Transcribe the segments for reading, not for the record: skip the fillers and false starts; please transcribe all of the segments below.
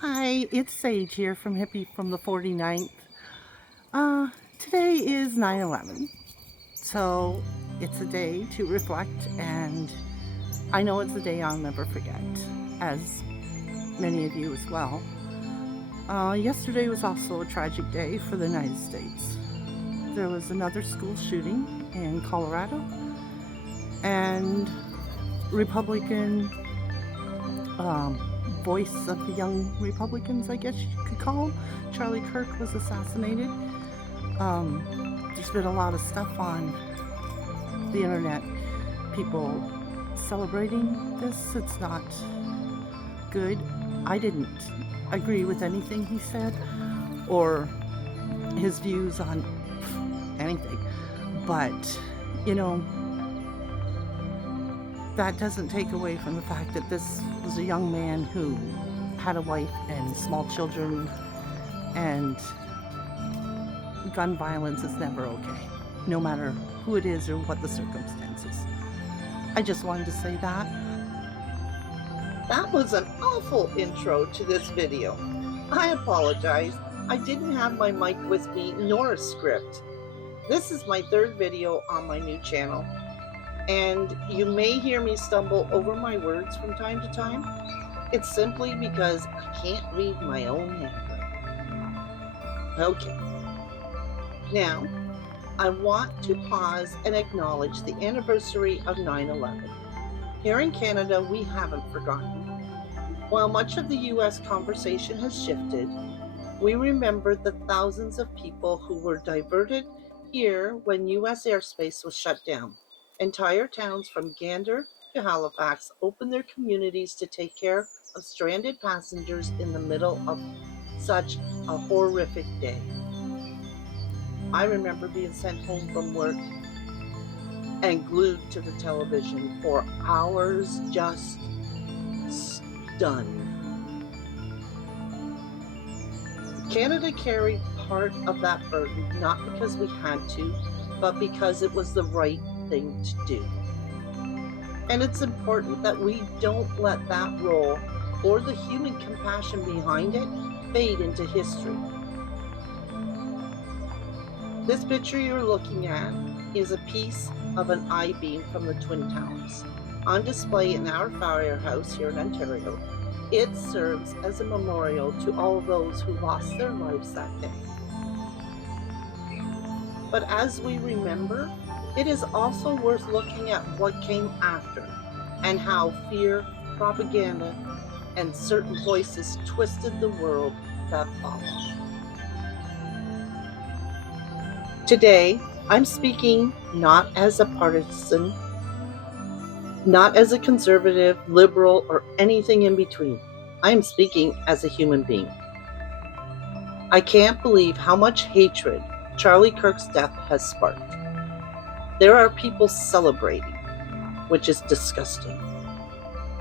Hi, it's Sage here from Hippie from the 49th. Today is 9/11, so it's a day to reflect, and I know it's a day I'll never forget, as many of you as well. Yesterday was also a tragic day for the United States. There was another school shooting in Colorado, and Republican um, voice of the young Republicans, I guess you could call him, Charlie Kirk, was assassinated. There's been a lot of stuff on the internet, people celebrating this. It's not good. I didn't agree with anything he said or his views on anything. But, you know, that doesn't take away from the fact that this was a young man who had a wife and small children, and gun violence is never okay, no matter who it is or what the circumstances. I just wanted to say that. That was an awful intro to this video. I apologize. I didn't have my mic with me nor a script. This is my third video on my new channel, and you may hear me stumble over my words from time to time. It's simply because I can't read my own handwriting. Okay. Now, I want to pause and acknowledge the anniversary of 9/11. Here in Canada, we haven't forgotten. While much of the US conversation has shifted, we remember the thousands of people who were diverted here when US airspace was shut down. Entire towns from Gander to Halifax opened their communities to take care of stranded passengers in the middle of such a horrific day. I remember being sent home from work and glued to the television for hours, just stunned. Canada carried part of that burden, not because we had to, but because it was the right thing to do. And it's important that we don't let that role or the human compassion behind it fade into history. This picture you're looking at is a piece of an I-beam from the Twin Towers. On display in our firehouse here in Ontario, it serves as a memorial to all those who lost their lives that day. But as we remember, it is also worth looking at what came after and how fear, propaganda, and certain voices twisted the world that followed. Today, I'm speaking not as a partisan, not as a conservative, liberal, or anything in between. I am speaking as a human being. I can't believe how much hatred Charlie Kirk's death has sparked. There are people celebrating, which is disgusting.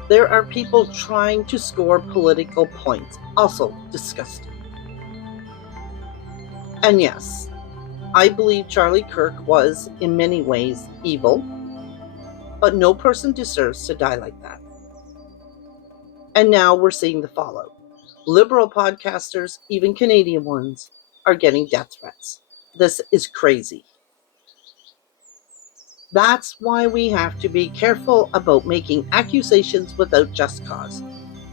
There are people trying to score political points, also disgusting. And yes, I believe Charlie Kirk was, in many ways, evil, but no person deserves to die like that. And now we're seeing the fallout. Liberal podcasters, even Canadian ones, are getting death threats. This is crazy. That's why we have to be careful about making accusations without just cause.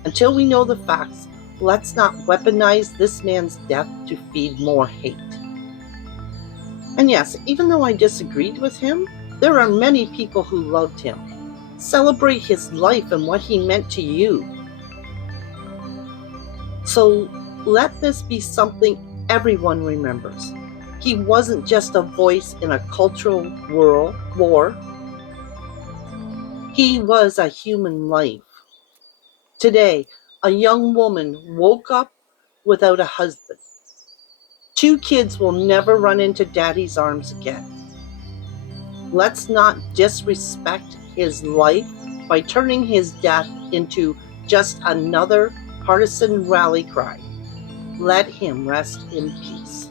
Until we know the facts, let's not weaponize this man's death to feed more hate. And yes, even though I disagreed with him, there are many people who loved him. Celebrate his life and what he meant to you. So let this be something everyone remembers. He wasn't just a voice in a cultural war. He was a human life. Today, a young woman woke up without a husband. 2 kids will never run into daddy's arms again. Let's not disrespect his life by turning his death into just another partisan rally cry. Let him rest in peace.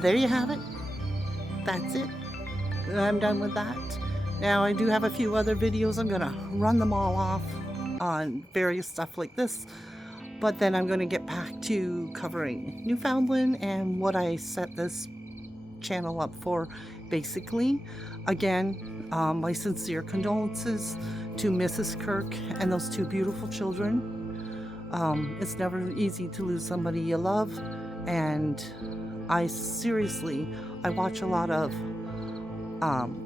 There you have it. That's it. I'm done with that. Now, I do have a few other videos. I'm going to run them all off on various stuff like this. But then I'm going to get back to covering Newfoundland and what I set this channel up for, basically. Again, my sincere condolences to Mrs. Kirk and those two beautiful children. It's never easy to lose somebody you love, and I watch a lot of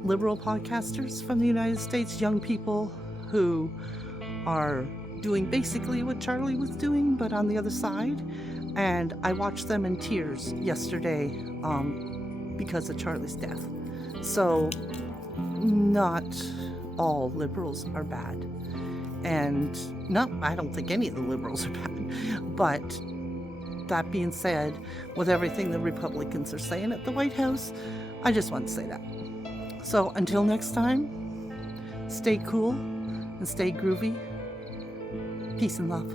liberal podcasters from the United States, young people who are doing basically what Charlie was doing, but on the other side. And I watched them in tears yesterday because of Charlie's death. So not all liberals are bad. And I don't think any of the liberals are bad. But that being said, with everything the Republicans are saying at the White House, I just want to say that. So until next time, stay cool and stay groovy. Peace and love.